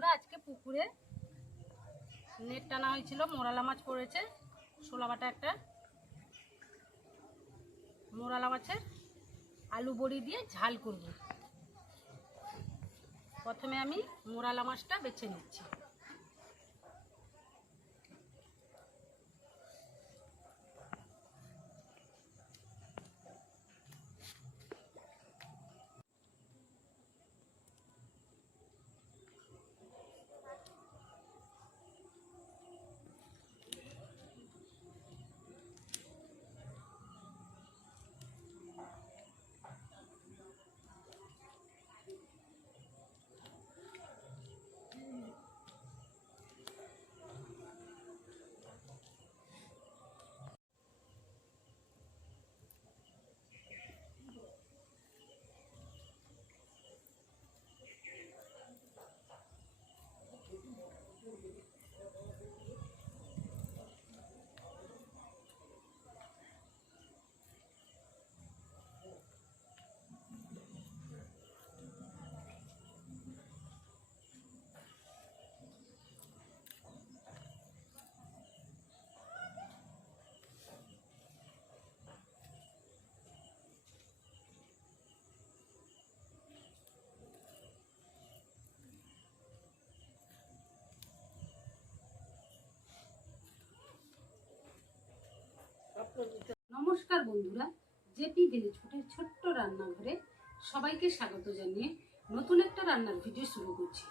বন্ধুরা, আজকে পুকুরে নেট টানা হয়েছিল, মোরালা মাছ পড়েছে শোলা বাটা একটা, মোরালা মাছের আলু বড়ি দিয়ে ঝাল করব। প্রথমে আমি মোরালা মাছটা বেছে নিচ্ছি। নমস্কার বন্ধুরা, জেপি ভিলেজ ফুটের ছোট্ট রান্নাঘরে সবাইকে স্বাগত জানিয়ে নতুন একটা রান্নার ভিডিও শুরু করছি।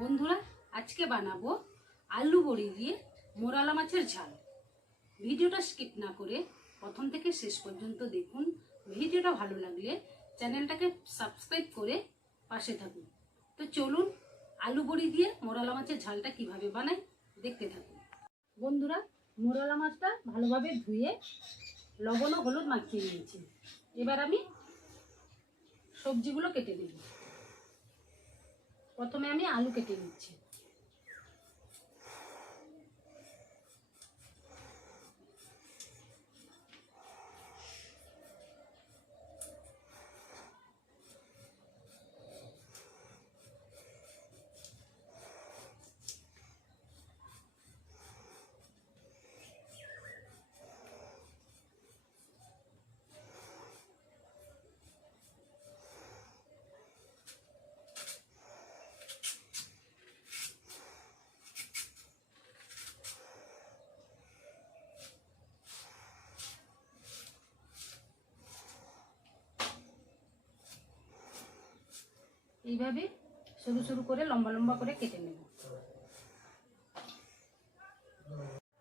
বন্ধুরা, আজকে বানাবো আলু বড়ি দিয়ে মোরালা মাছের ঝাল। ভিডিওটা স্কিপ না করে প্রথম থেকে শেষ পর্যন্ত দেখুন। ভিডিওটা ভালো লাগলে চ্যানেলটাকে সাবস্ক্রাইব করে পাশে থাকুন। তো চলুন, আলু বড়ি দিয়ে মোরালা মাছের ঝালটা কীভাবে বানাই দেখতে থাকুন। বন্ধুরা, মোরালা মাছটা ভালোভাবে ধুয়ে লবণ ও হলুদ মাখিয়ে নিয়েছি। এবার আমি সবজিগুলো কেটে দিব প্রথমে আমি আলু কেটে নিচ্ছি। এইভাবে সরু সরু করে, লম্বা লম্বা করে কেটে নেব।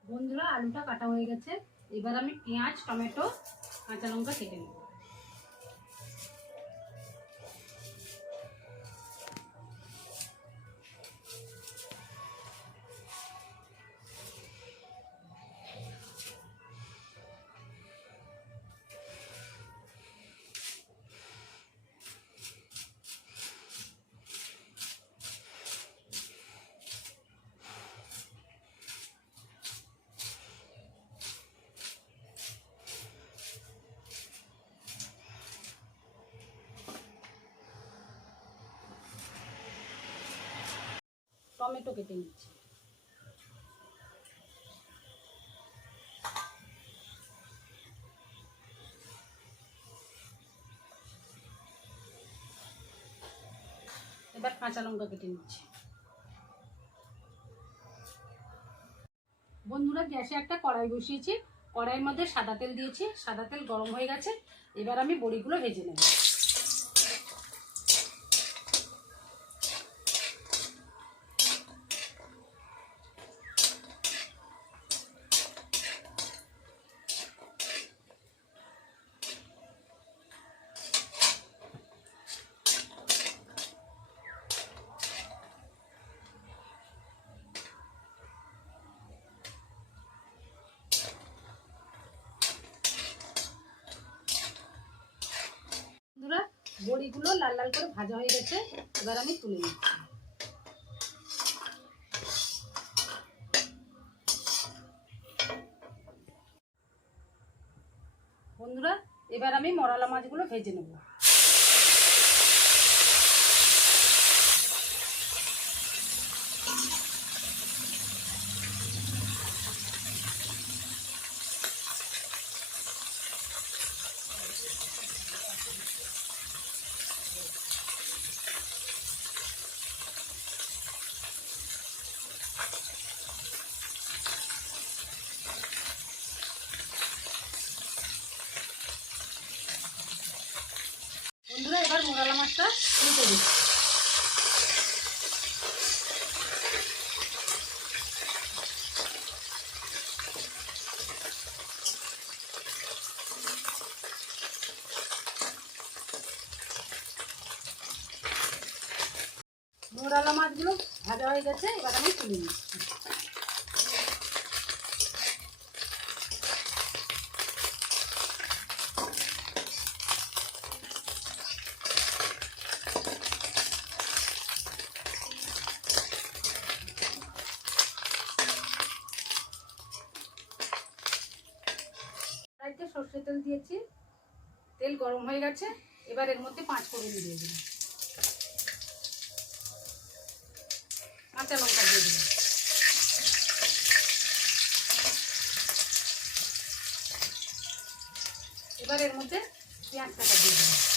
বন্ধুরা, আলুটা কাটা হয়ে গেছে। এবার আমি পেঁয়াজ, টমেটো, কাঁচা লঙ্কা কেটে নেব। টমেটো কেটে নিচ্ছি। এবার কাঁচা লঙ্কা কেটে নিচ্ছি। বন্ধুরা, গ্যাসে একটা কড়াই বসিয়েছি। কড়াইয়ের মধ্যে সাদা তেল দিয়েছি। সাদা তেল গরম হয়ে গেছে। এবার আমি বড়িগুলো ভেজে নেব বন্ধুরা বড়িগুলো লাল লাল করে ভাজা হয়ে গেছে, এবার আমি তুলে নিচ্ছি। বন্ধুরা, এবার আমি মরালা মাছগুলো ভেজে নেব। মোরালা মাছগুলো ভাজা হয়ে গেছে এবার আমি তুলে নিচ্ছি। কড়াইতে সর্ষে তেল দিয়েছি। তেল গরম হয়ে গেছে। এবার এর মধ্যে পাঁচ ফোড়ন দিয়ে দিলাম। কাঁচা লঙ্কা দিয়ে দিলাম। এবার এর মধ্যে পেঁয়াজ কাটা দিয়ে দিলাম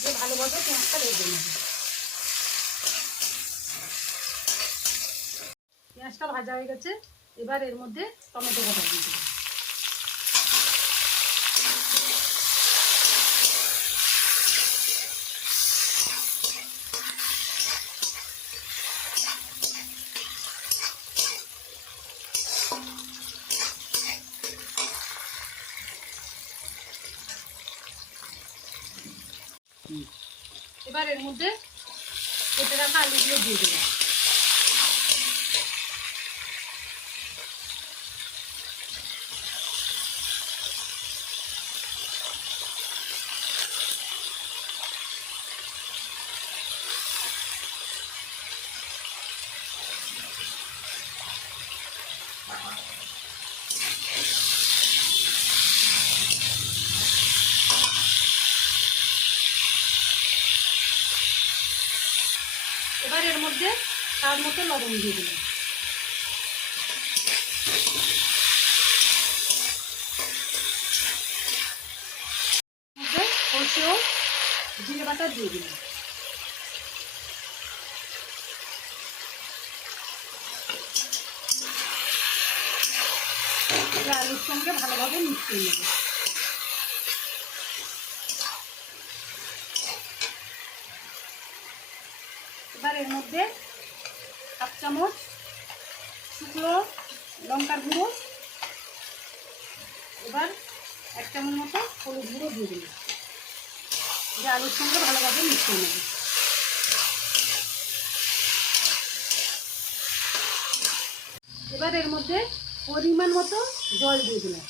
দিয়ে ভালোভাবে পেঁয়াজটা ভেজে নেব পেঁয়াজটা ভাজা হয়ে গেছে। এবার এর মধ্যে টমেটো কাটা দিয়ে দেবো। এবার এর মধ্যে কেটে রাখা আলুগুলো দিয়ে দেবো এবার এর মধ্যে তার মতো লবণ দিয়ে দিলাম। জিরে বাটা দিয়ে দিলাম। আলুর সঙ্গে ভালোভাবে মিশিয়ে নেব এবার এর মধ্যে হাফ চামচ শুকনো লঙ্কার গুঁড়ো। এবার এক চামচ মতো হলুদ গুঁড়ো দিয়ে দিলাম। যে আলুর সঙ্গে ভালোভাবে মিশিয়ে নেব। এবার এর মধ্যে পরিমাণ মতো জল দিয়ে দিলাম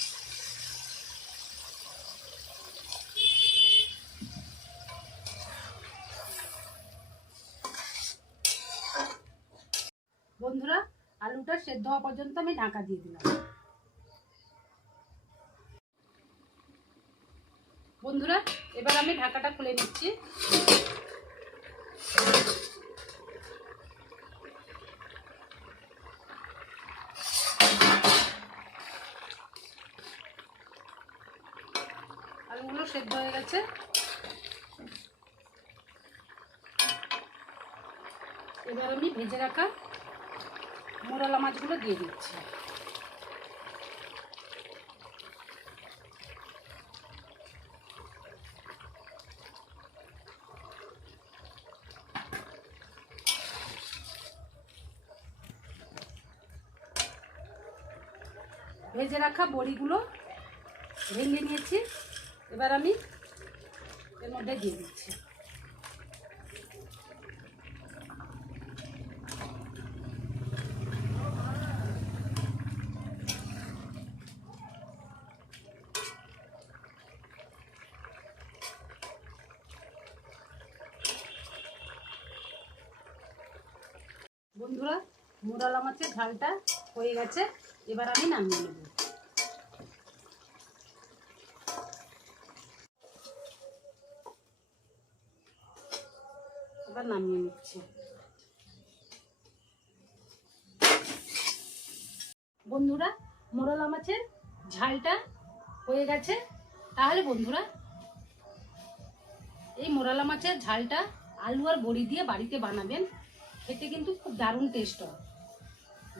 বন্ধুরা আলুটা সেদ্ধ হওয়া পর্যন্ত আমি ঢাকা দিয়ে দিলাম। বন্ধুরা, এবার আমি ঢাকাটা খুলে নিচ্ছি। আলুগুলো সেদ্ধ হয়ে গেছে। এবার আমি ভেজে রাখা মোরালা মাছগুলো দিয়ে দিচ্ছি। ভেজে রাখা বড়িগুলো ভেঙে নিয়েছি। এবার আমি এর মধ্যে দিয়ে দিচ্ছি। বন্ধুরা মোরালা মাছের ঝালটা হয়ে গেছে, এবার আমি নামিয়ে নেব। এবার নামিয়ে নিচ্ছি। বন্ধুরা মোরালা মাছের ঝালটা হয়ে গেছে। তাহলে বন্ধুরা, এই মোরালা মাছের ঝালটা আলু আর বড়ি দিয়ে বাড়িতে বানাবেন। খেতে কিন্তু খুব দারুণ টেস্ট হয়।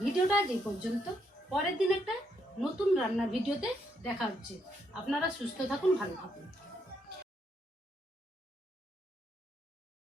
ভিডিওটা যে পর্যন্ত। পরের দিন একটা নতুন রান্নার ভিডিওতে দেখা হচ্ছে। আপনারা সুস্থ থাকুন, ভালো থাকুন।